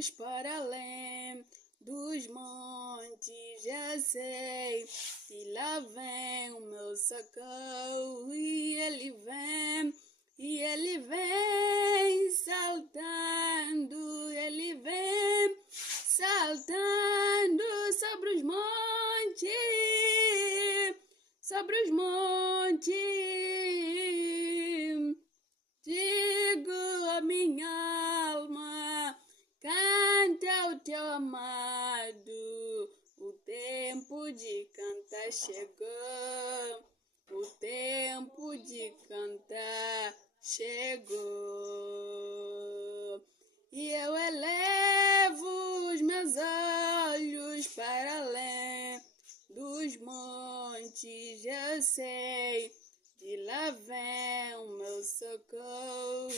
olhos para além dos montes, já sei, e lá vem o meu socorro, e ele vem saltando, ele vem saltando sobre os montes, sobre os montes. Digo a minha alma, canta o teu amado, o tempo de cantar chegou, o tempo de cantar chegou. E eu elevo os meus olhos para além dos montes, eu sei, de lá vem o meu socorro.